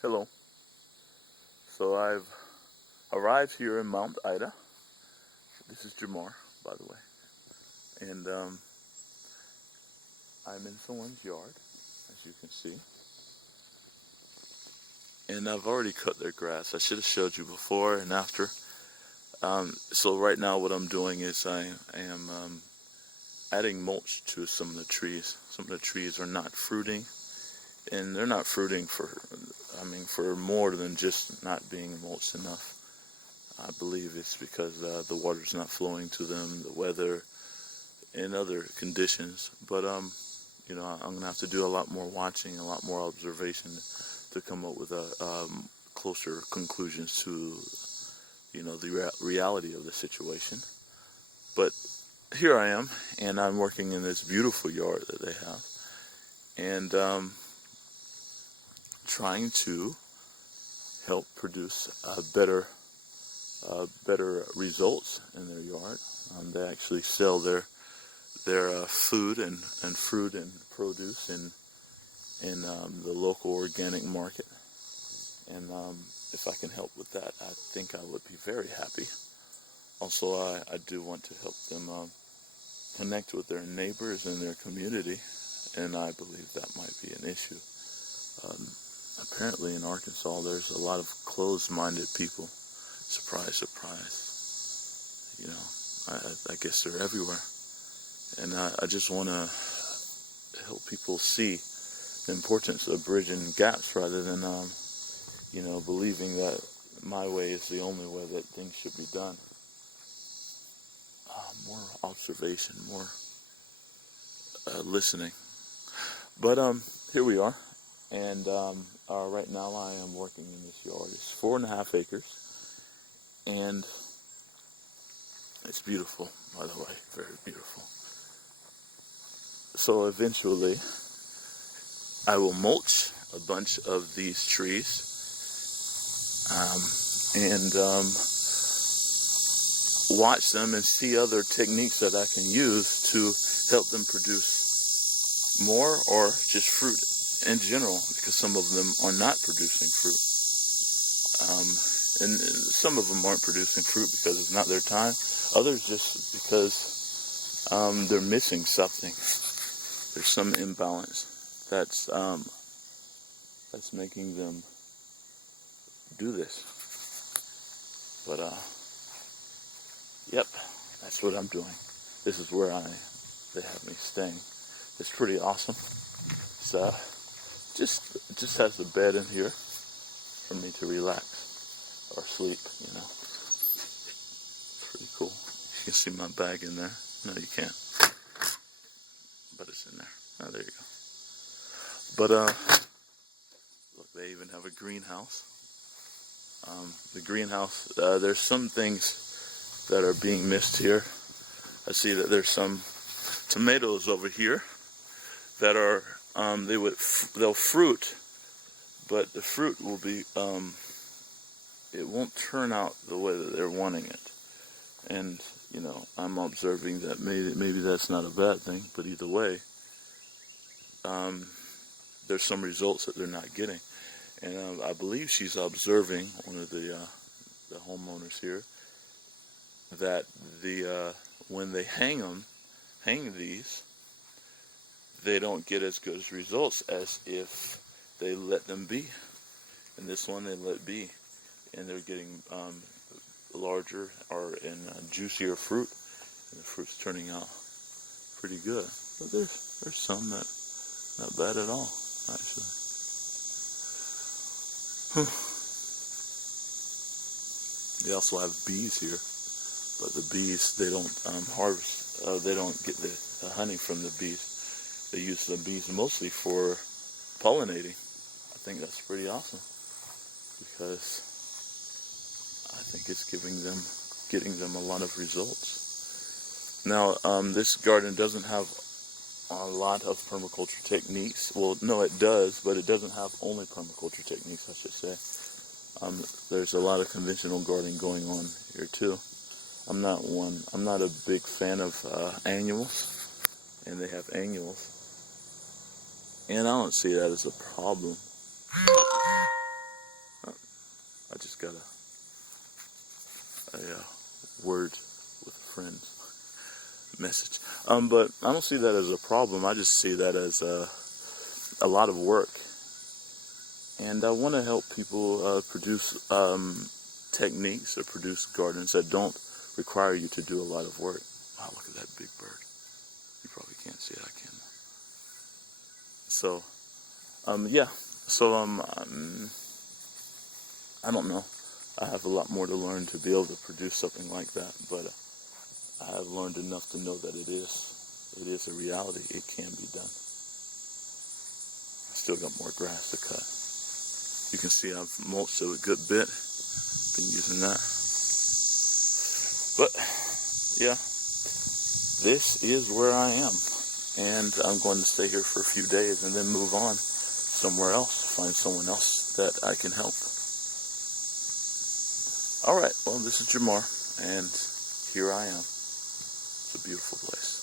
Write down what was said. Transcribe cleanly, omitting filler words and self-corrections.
Hello. So I've arrived here in Mount Ida. This is Jamar, by the way. And I'm in someone's yard, as you can see. And I've already cut their grass. I should have showed you before and after. So right now what I'm doing is I am adding mulch to some of the trees. Some of the trees are not fruiting. And they're not fruiting for more than just not being mulched enough. I believe it's because the water's not flowing to them, the weather, and other conditions. But I'm gonna have to do a lot more watching, a lot more observation to come up with closer conclusions to, the reality of the situation. But here I am, and I'm working in this beautiful yard that they have, and trying to help produce better results in their yard. They actually sell their food and fruit and produce in the local organic market. And if I can help with that, I think I would be very happy. Also, I do want to help them connect with their neighbors and their community, and I believe that might be an issue. Apparently in Arkansas, there's a lot of closed-minded people. Surprise, surprise. I guess they're everywhere. And I just want to help people see the importance of bridging gaps rather than, believing that my way is the only way that things should be done. More observation, more listening. But here we are. And right now I am working in this yard. It's 4.5 acres. And it's beautiful, by the way, very beautiful. So eventually I will mulch a bunch of these trees and watch them and see other techniques that I can use to help them produce more or just fruit in general, because some of them are not producing fruit. And some of them aren't producing fruit because it's not their time. Others just because they're missing something. There's some imbalance that's making them do this. But yep, that's what I'm doing. This is where they have me staying. It's pretty awesome. So just has a bed in here for me to relax or sleep, It's pretty cool. You can see my bag in there. No, you can't. But it's in there. Oh, there you go. But, look, they even have a greenhouse. The greenhouse, there's some things that are being missed here. I see that there's some tomatoes over here that are, they'll fruit, but the fruit will be, it won't turn out the way that they're wanting it. And, I'm observing that maybe that's not a bad thing, but either way, there's some results that they're not getting. And I believe she's observing, one of the homeowners here, that when they hang these, they don't get as good as results as if they let them be. And this one they let be, and they're getting larger and juicier fruit, and the fruit's turning out pretty good. But there's some that not bad at all, actually. They also have bees here, but the bees, they don't harvest. They don't get the honey from the bees. They use the bees mostly for pollinating. I think that's pretty awesome, because I think it's getting them a lot of results. Now, this garden doesn't have a lot of permaculture techniques. Well, no, it does, but it doesn't have only permaculture techniques, I should say. There's a lot of conventional gardening going on here too. I'm not a big fan of annuals, and they have annuals, and I don't see that as a problem. just got a word with a friend message. But I don't see that as a problem. I just see that as a lot of work. And I want to help people produce techniques or produce gardens that don't require you to do a lot of work. Wow, look at that big bird. You probably can't see it, I can. So, yeah. So, I don't know. I have a lot more to learn to be able to produce something like that, but I have learned enough to know that it is a reality. It can be done. I still got more grass to cut. You can see I've mulched it a good bit. Been using that. But, yeah, this is where I am. And I'm going to stay here for a few days and then move on somewhere else. Find someone else that I can help. Alright, well, this is Jamar, and here I am. It's a beautiful place.